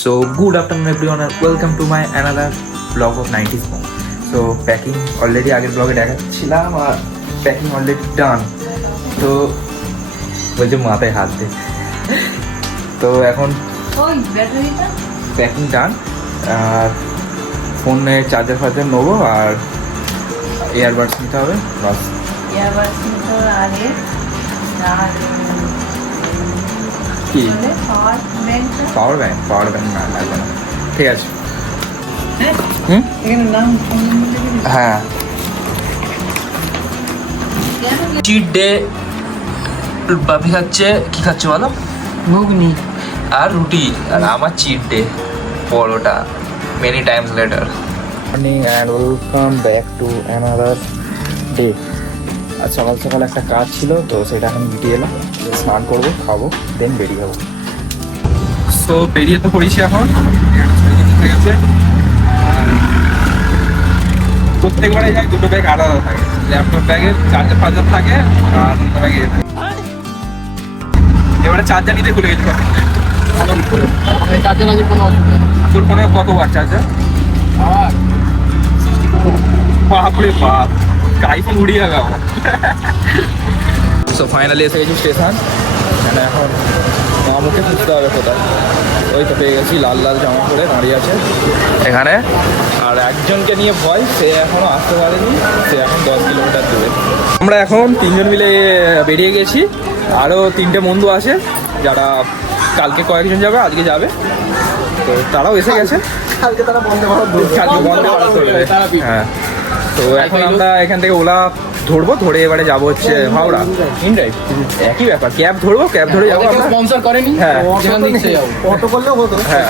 So good afternoon everyone and welcome to my another vlog of 90s Mom. So packing already আগের ব্লগে দেখাচ্ছিলাম আর packing already done. তো বলছে মাথায় হাত দে। তো এখন প্যাকিং ডান আর ফোনে চার্জার ফার্জার নেবো আর এয়ারবাডস নিতে হবে বাস। এয়ারবাডস নিতে হবে আগে আর কি পাওয়ার ব্যাংক পাওয়ার ব্যাংক না লাগবে না, ঠিক আছে। হ্যাঁ চিট ডে বাপি খাচ্ছে, কি খাচ্ছে বলো? ঘুগনি আর রুটি। আর আমার চিট ডে পরোটা। Many times later. Morning and welcome back to another day. আর সকাল সকাল একটা কাজ ছিল তো সেটা এখন মিটিয়ে এলাম। স্নান করবো, খাবো, দেন বেরিয়ে যাবো। সো বেরিয়ে তো পড়েছি এখন। ঠিক আছে, প্রত্যেকবারে যাই দুটো ব্যাগ আলাদা থাকে। ল্যাপটপ ব্যাগে চার্জার ফার্জার থাকে আর ব্যাগে এবারে চার্জার নিতে খুলে গেছি। চার্জার আছে কোনো অসুবিধা নেই। তোর ফোনে কত বার চার্জার? বাপরে বাপ, আইফোন উড়িয়ে গেল। সো ফাইনালি এসে গেছি স্টেশন। মানে এখন মামুকে খুঁজতে হবে কোথায়। ওই তো পেয়ে গেছি, লাল লাল জামা পরে দাঁড়িয়ে আছে এখানে। আর একজনকে নিয়ে ভয়, সে এখনো আসতে পারেনি, সে এখন 10 কিলোমিটার দূরে। আমরা এখন তিনজন মিলে বেরিয়ে গেছি। আরও 3টে বন্ধু আছে যারা কালকে কয়েকজন যাবে, আজকে যাবে। তো তারাও এসে গেছে। কালকে তারা বন্ধে ভারত ধরবে। হ্যাঁ, তো এখন আমরা এখান থেকে ওলা ধরবো, ধরে এবারে যাবো হচ্ছে হাওড়া ইনড্রাইভ। একই ব্যাপার, ক্যাব ধরবো, ক্যাব ধরে যাবো। স্পন্সর করেনি, হ্যাঁ অটো করলেও হতো। হ্যাঁ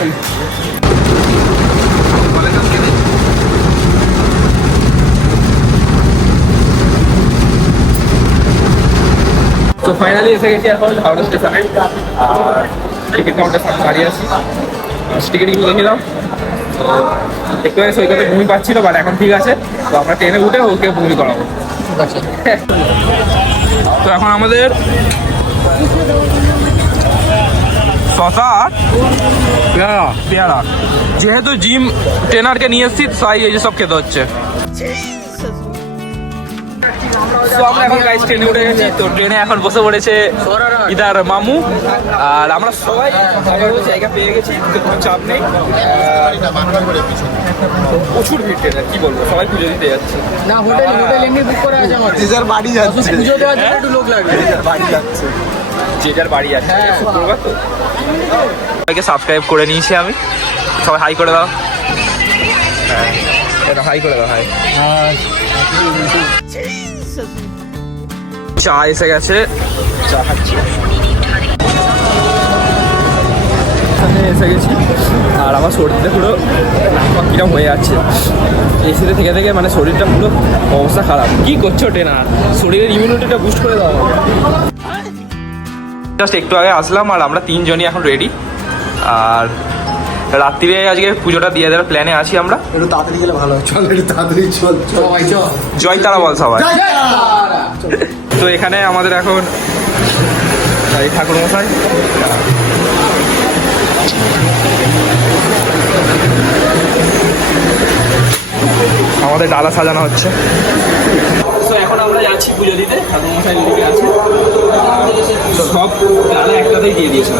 তো ফাইনালি এসে গেছি এখন হাওড়া স্টেশনে। আর টিকিট কাউন্টার সামনে দাঁড়িয়ে আছি। টিকিটগুলো দেখে দাও। তো একটু আগে সৈকতে বমি পাচ্ছিল, বাট এখন ঠিক আছে। তো আমরা ট্রেনে উঠে ওকে বমি করাবো। তো এখন আমাদের শশা আর পেয়ারা। যেহেতু জিম ট্রেনারকে নিয়ে এসেছি তাই এই যে সব খেতে হচ্ছে। তো আমরা এখন গাইস ট্রেনে উঠে গেছি। তো ট্রেনে এখন বসে পড়েছে ইদার মামু। আর আমরা সবাই জায়গা পেয়ে গেছি, কোনো চাপ নেই। প্রচুর ভিড় ট্রেনে, কি বলবো, সবাই পুজো দিতে যাচ্ছে। না হোটেল এমনি বুক করা আছে আমার। যে যার বাড়ি যাচ্ছে, পুজো দেওয়ার জন্য একটু লোক লাগবে। যে যার বাড়ি যাচ্ছে। যে যার বাড়ি আছে। শুক্রবার তো সবাইকে সাবস্ক্রাইব করে নিয়েছি আমি। সবাই হাই করে দাও। হ্যাঁ, এটা হাই করে দাও। হাই। চা এসে গেছে, চা খাচ্ছি। এখানে এসে গেছি আর আমার শরীরটা পুরো কিরম হয়ে যাচ্ছে এসিতে থেকে থেকে। মানে শরীরটা পুরো অবস্থা খারাপ। কি করছো ট্রেনার? শরীরের ইমিউনিটিটা বুস্ট করে দাও। জাস্ট একটু আগে আসলাম আর আমরা 3জনই এখন রেডি। আর রাত্রিরে আজকে পুজোটা দিয়ে দেওয়ার প্ল্যানে আছি আমরা। একটু তাড়াতাড়ি গেলে ভালো হয়। চল একটু তাড়াতাড়ি চল। জয় তারা বল সবাই। তো এখানে আমাদের এখন ঠাকুর মশাই, আমাদের ডালা সাজানো হচ্ছে। তো এখন আমরা যাচ্ছি পুজো দিতে। ঠাকুর মশাই ওদিকে আছে, তো সব ডালা একটাতেই দিয়ে দিয়েছে।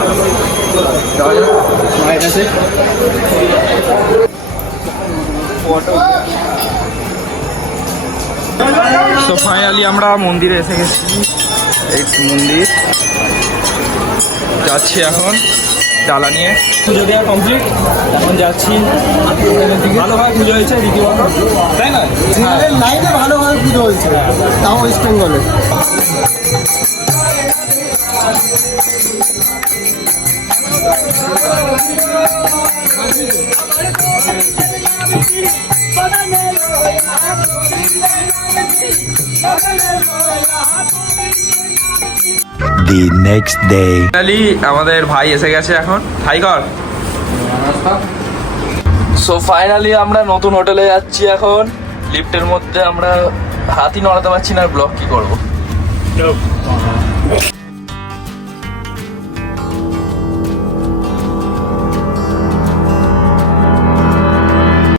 তো ফাইনালি আমরা মন্দিরে এসে গেছি। এই মন্দির যাচ্ছি এখন ডালা নিয়ে। পুজো দেওয়া কমপ্লিট, এখন যাচ্ছি। ভালোভাবে পুজো হয়েছে রীতিমতো, তাই না? লাইনে ভালোভাবে পুজো হয়েছে, তাও ওয়েস্ট বেঙ্গলে। The next day. ফাইনালি আমাদের ভাই এসে গেছে এখন। হাই কর। সো ফাইনালি আমরা নতুন হোটেলে যাচ্ছি এখন। লিফটের মধ্যে আমরা হাতই নড়াতে পারছি না, আর ব্লগ কি করবো।